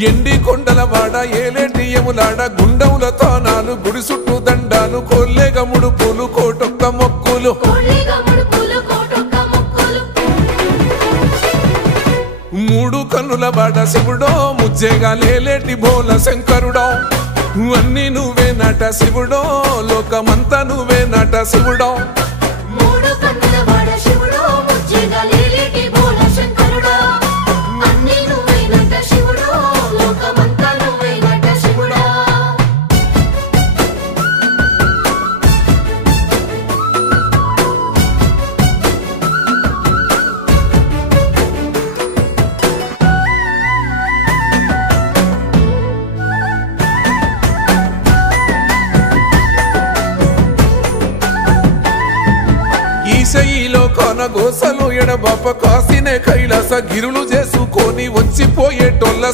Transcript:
ఎండి కొండలవాడ ఏలేటి యములాడ గుండముల తానాలు గుడి చుట్టూ దండాలు కొల్లేగ ముడుపులు కోటొక్క మొక్కులు మూడు కన్నుల బాట శివుడో ముజ్జేగా లేలేటి బోల శంకరుడో అన్ని నువ్వే నట శివుడో లోకమంతా నువ్వే నట శివుడో ఈశయిలో కొన గోసలు ఎడబాప కాసినే కైలాస గిరులు చేసుకొని వచ్చిపోయేటోళ్ళ